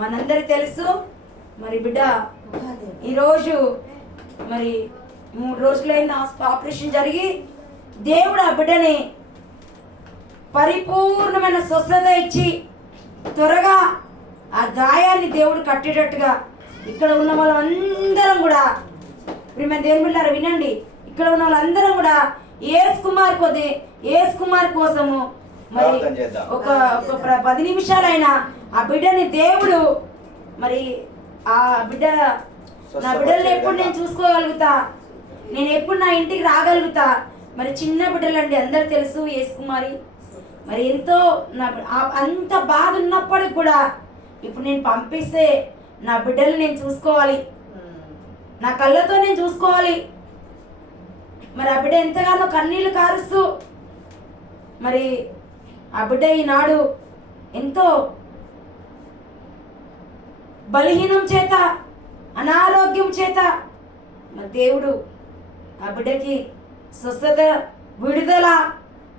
మనందరికి తెలుసు. మరి బిడ్డ ఈరోజు మరి 3 రోజులైన ఆపరేషన్ జరిగి దేవుడు ఆ బిడ్డని పరిపూర్ణమైన స్వస్థత ఇచ్చి త్వరగా ఆ గాయాన్ని దేవుడు కట్టేటట్టుగా ఇక్కడ ఉన్న వాళ్ళందరం కూడా ప్రియమైన దేవుని బిడ్డలారా వినండి, ఇక్కడ ఉన్న వాళ్ళందరం కూడా యేసు కుమార్ కోసము మరి ఒక 10 నిమిషాలైనా ఆ బిడ్డని దేవుడు మరి ఆ బిడ్డ నా బిడ్డల్ని ఎప్పుడు నేను చూసుకోగలుగుతా, నేను ఎప్పుడు నా ఇంటికి రాగలుగుతా. మరి చిన్న బిడ్డలండి, అందరు తెలుసు యేసు కుమారి మరి ఎంతో అంత బాధ ఉన్నప్పటికి కూడా ఇప్పుడు నేను పంపిస్తే నా బిడ్డలు నేను చూసుకోవాలి, నా కళ్ళతో నేను చూసుకోవాలి. మరి ఆ బిడ్డ ఎంతగానో కన్నీళ్లు కారుస్తూ మరి ఆ బిడ్డ ఈనాడు ఎంతో బలహీనం చేత అనారోగ్యం చేత మరి దేవుడు ఆ బిడ్డకి స్వస్థత విడుదల,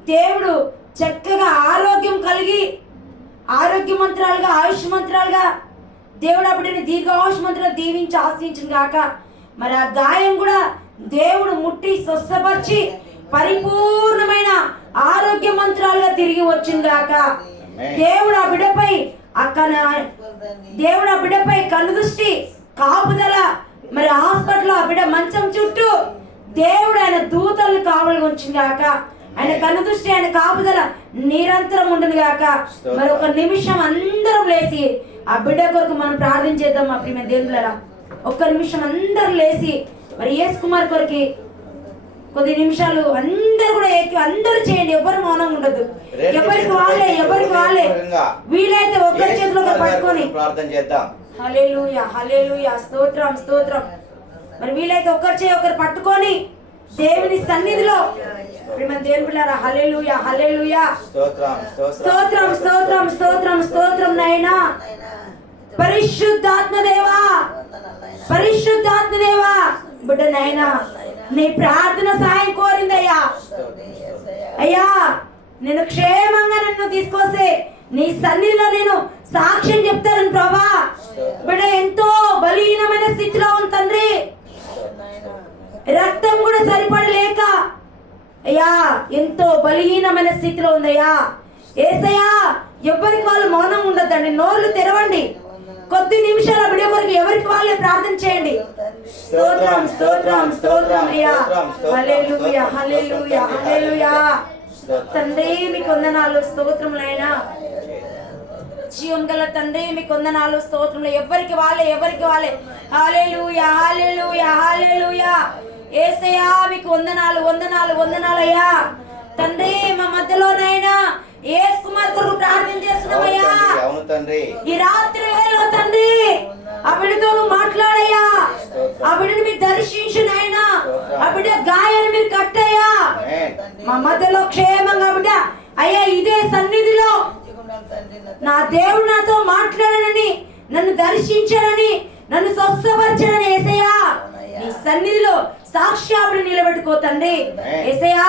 దేవుడు చక్కగా ఆరోగ్యం కలిగి ఆరోగ్యమంత్రాలుగా ఆయుష్మంత్రాలుగా దేవుడు ఆ బిడ్డని దీర్ఘాయుష్మంత్రాలు దీవించి ఆశ్రయించిన గాక. మరి ఆ గాయం కూడా దేవుడు ముట్టి స్వస్థపరిచి పరిపూర్ణమైన ఆరోగ్య మంత్రాలుగా తిరిగి వచ్చింది గాక. దేవుడు ఆ బిడ్డపై కన్ను దృష్టి కాపుదల, మరి హాస్పిటల్ ఆ బిడ్డ మంచం చుట్టూ దేవుడు ఆయన దూతలను కావలి ఉంచింది గాక. ఆయన కన్ను దృష్టి ఆయన కాపుదల నిరంతరం ఉండును గాక. మరి ఒక నిమిషం అందరం లేచి ఆ బిడ్డ కొరకు మనం ప్రార్థన చేద్దాం. మా ప్రియమైన దేవులారా, ఒక్క నిమిషం అందరు లేచి మరి యేసు కుమార్ కొరికి కొద్ది నిమిషాలు అందరు కూడా అందరూ చేయండి, ఎవరు మౌనం ఉండదు. ఎవరికి వాళ్ళే వీలైతే ఒక్కరి చేతిలో పట్టుకొని ప్రార్థన చేద్దాం. హల్లెలూయా హల్లెలూయా స్తోత్రం స్తోత్రం. మరి వీలైతే ఒకరు పట్టుకొని దేవుని సన్నిధిలో దేవుని పిల్లరా హల్లెలూయా హల్లెలూయా స్తోత్రం స్తోత్రం స్తోత్రం స్తోత్రం. నైనా పరిశుద్ధాత్మ దేవా బిడ్డ నైనా నీ ప్రార్థన సాయం కోరిందయ్యా. అయ్యా నేను క్షేమంగా నన్ను తీసుకొస్తే నీ సన్నిధిలో నేను సాక్ష్యం చెప్తాను ప్రభా. బిడ్డ ఎంతో బలహీనమైన స్థితిలో ఉంది తండ్రి, రక్తం కూడా సరిపడలేక అయ్యా ఎంతో బలహీనమైన స్థితిలో ఉందయ్యా. ఏసయ్యా ఎవరికి వాళ్ళు మౌనం ఉండద్దండి, నోళ్ళు తెరవండి. కొద్ది నిమిషాల బిడ్డ కొరకు ఎవరికి వాళ్ళే ప్రార్థన చేయండి. స్తోత్రం స్తోత్రం స్తోత్రం అయ్యా. హల్లెలూయా హల్లెలూయా హల్లెలూయా. తండ్రి మీకు వందనాలు స్తోత్రములైనా, జీవం గల తండ్రి మీకు వందనాలు స్తోత్రములు. ఎవరికి వాళ్ళే హల్లెలూయా హల్లెలూయా హల్లెలూయా. యేసయ్యా మీకు వందనాలయ్యా. తండ్రి మా మధ్యలోనైనా యేసు కుమార్ కొరకు ప్రార్థన చేస్తున్నామయ్యా. ఈ రాత్రి వేళలో తండ్రి ఆ బిడ్డతో మాట్లాడయ్యా, ఆ బిడ్డని మీరు దర్శించునైనా, ఆ బిడ్డ గాయాన్ని మీరు కట్టయ్యా. మా మధ్యలో క్షేమంగా బిడ్డ అయ్యా ఇదే సన్నిధిలో నా దేవుడు నాతో మాట్లాడనని, నన్ను దర్శించానని, నన్ను స్వస్థపరచానని యేసయ్యా నీ సన్నిధిలో సాక్ష్యాలు నిలబెట్టుకో తండ్రి. యేసయ్యా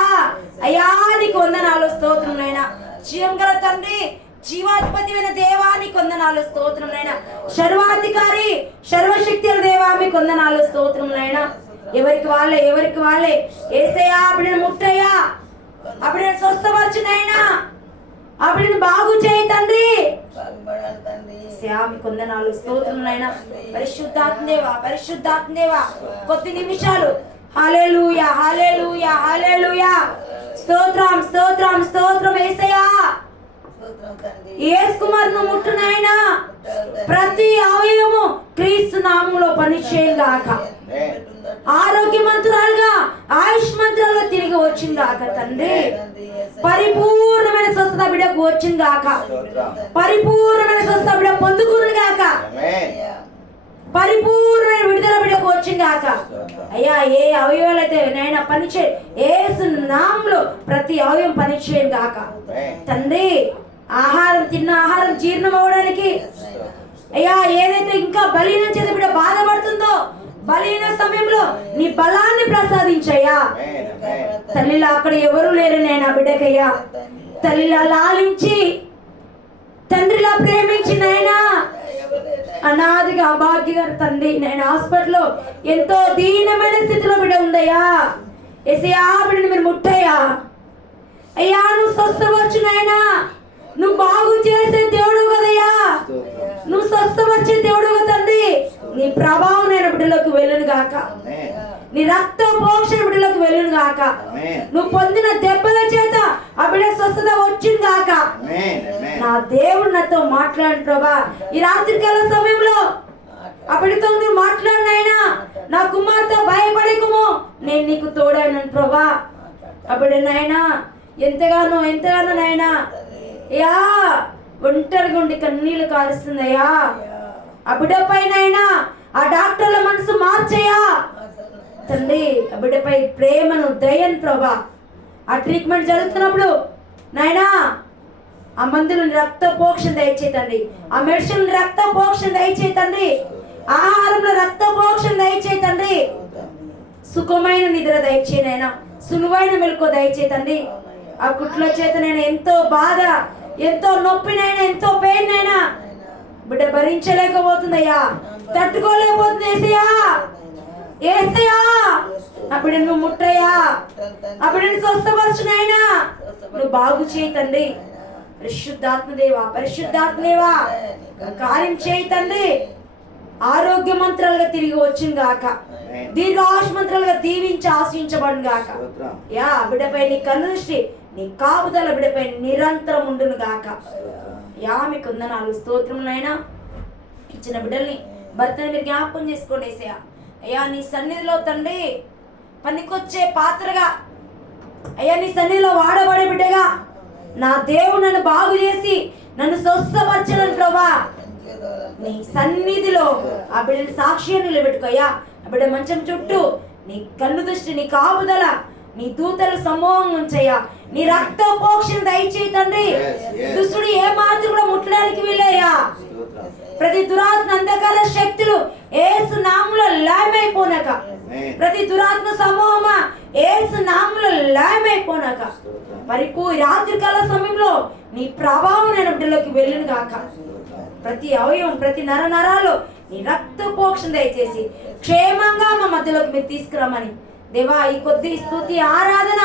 అయ్యా నీకు వందనాలు స్తోత్రం నైనా. జీవం గల తండ్రి జీవాధిపతి అయిన దేవా నీకు వందనాలు స్తోత్రం నైనా. సర్వాధికారి సర్వశక్తి దేవా మీకు వందనాలు స్తోత్రం నైనా. ఎవరికి వాళ్ళే యేసయ్యా అప్పుడే ముట్టయ్యా, అప్పుడే స్వస్థపరచునైనా, అప్పుడే బాగు చేయి తండ్రి. మీకు వందనాలు స్తోత్రం నైనా. పరిశుద్ధాత్మ దేవా కొద్ది నిమిషాలు హల్లెలూయా హల్లెలూయా హల్లెలూయా స్తోత్రం స్తోత్రం స్తోత్రం. యేసయ్యా యేసు కుమారును ముట్టునైనా, ప్రతి అవయవము క్రీస్తు నామములో పనిచేయగాక. ఆరోగ్యమంతురాలుగా ఆయుష్మంతురాలుగా తిరిగి వచ్చిందాక తండ్రి. పరిపూర్ణమైన స్వస్థత బిడ్డకు వచ్చిందాక, పరిపూర్ణమైన స్వస్థత బిడ్డ పొందుకునుగాక, పరిపూర్ణమైన విడుదల బిడ్డకు వచ్చిందాక. అయ్యా ఏ అవయవాలైతే నైనా పనిచే యేసు నామములో ప్రతి అవయవం పనిచేయను గాక తండ్రి. తిన్న ఆహారం జీర్ణం అవడానికి అయ్యా ఏదైతే ఇంకా బలహీన చేత బిడ్డ బాధపడుతుందో బలహీన సమయంలో నీ బలాన్ని ప్రసాదించయ్యా. తల్లిలా అక్కడ ఎవరు లేరు నేను ఆ బిడ్డకయ్యా. తల్లిలా లాలించి తండ్రిలా ప్రేమించి నాయనా అనాదిగా అభాగ్య గారు తండ్రి నేను హాస్పిటల్లో ఎంతో దీనమైన స్థితిలో బిడ్డ ఉందయ్యా. యేసయ్యా బిడ్డని మీరు ముట్టయ్యా. అయ్యా నువ్వు స్వస్థపరచు నాయనా, నువ్వు బాగు చేసే దేవుడు కదయ్యా, నువ్వు స్వస్థపరిచే దేవుడు కదా తండ్రి. నీ ప్రభావం నేను బిడ్డలోకి వెళ్ళును గాక, నీ రక్త పోషణ బిడ్డలోకి వెళ్ళును గాక, నువ్వు పొందిన దెబ్బల చేత ఆ బిడ్డ స్వస్థత వచ్చింది గాక. నా దేవుడు నాతో మాట్లాడు ప్రభా. ఈ రాత్రికాల సమయంలో ఆ బిడ్డతో నువ్వు మాట్లాడినైనా నా కుమార్తె భయపడకుము, నేను నీకు తోడైనాను ప్రభా. అప్పుడు నాయనా ఎంతగానో నాయనా యా ఒంటరిగా ఉండి కన్నీళ్లు కారుస్తుందయ్యా. ఆ బిడ్డ పైన ఆ డాక్టర్ల మనసు మార్చయ్యా తండ్రి. ఆ బిడ్డపై ప్రేమను దయను ప్రభా. ఆ ట్రీట్మెంట్ జరుగుతున్నప్పుడు నాయనా ఆ మందులను రక్త పోషణ దయచేతండి, ఆ మెడిసిన్ రక్త పోషణ దయచేతండి, ఆహారంలో రక్త పోషణ దయచేతండి, సుఖమైన నిద్ర దయచేనైనా, సులువైన మెలకు దయచేతండి. ఆ కుట్ల చేత నేను ఎంతో బాధ, ఎంతో నొప్పినైనా, ఎంతో పెయిన్ అయినా బిడ్డ భరించలేకపోతుందయ్యా, తట్టుకోలేకపోతుంది. ఏసయ్యా ఏసయ్యా అప్పుడు నువ్వు ముట్టయ్యా, అప్పుడు స్వస్థపరచునైనా, నువ్వు బాగు చేయి తండ్రి. పరిశుద్ధాత్మదేవా కార్యం చేయి తండ్రి. ఆరోగ్య మంత్రాలుగా తిరిగి వచ్చింది గాక, దీర్ఘాయుష్ మంత్రాలుగా దీవించి ఆశించబడును గాక. యా బిడ్డపై నీ కన్ను దృష్టి, నీ కాపుదల బిడ్డపై నిరంతరం ఉండును గాక. యా మీకు వందనాలు స్తోత్రములైనా. ఇచ్చిన బిడ్డల్ని భర్తని మీరు జ్ఞాపకం చేసుకోండి ఏసయ్యా. అయ్యా నీ సన్నిధిలో తండ్రి పనికొచ్చే పాత్రగా, అయ్యా నీ సన్నిధిలో వాడబడే బిడ్డగా నా దేవుడు నన్ను బాగు చేసి నన్ను స్వస్థపరచను ప్రభా. నీ సన్నిధిలో ఆ బిడ్డని సాక్షిగా నిలబెట్టుకోయ్యా. ఆ బిడ్డ మంచం చుట్టూ నీ కన్ను దృష్టి, నీ కాపుదల, నీ దూతల సమూహం ఉంచయ్యా. నీ రక్త పోషణ దయచేయి తండ్రి. దుష్టుడు ఏ మాత్రం కూడా ముట్టడానికి వీలయ్యా. ప్రతి దురాత్మ అంధకార శక్తులు యేసు నామములో లయమైపోనక, ప్రతి దురాత్మ సమూహమా యేసు నామములో లయమైపోనక, రాత్రికాల సమయంలో నీ ప్రభావం నేను బిడ్డలోకి వెళ్ళును గాక. ప్రతి అవయవం, ప్రతి నరాలు నీ రక్త పోషణ దయచేసి క్షేమంగా మా మధ్యలోకి మీరు తీసుకురమ్మని దేవా ఈ కొద్ది స్తుతి ఆరాధన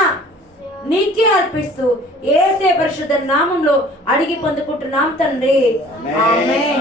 నీకే అర్పిస్తూ యేసే పరిశుద్ధ నామంలో అడిగి పొందుకుంటున్నాం తండ్రి. ఆమేన్.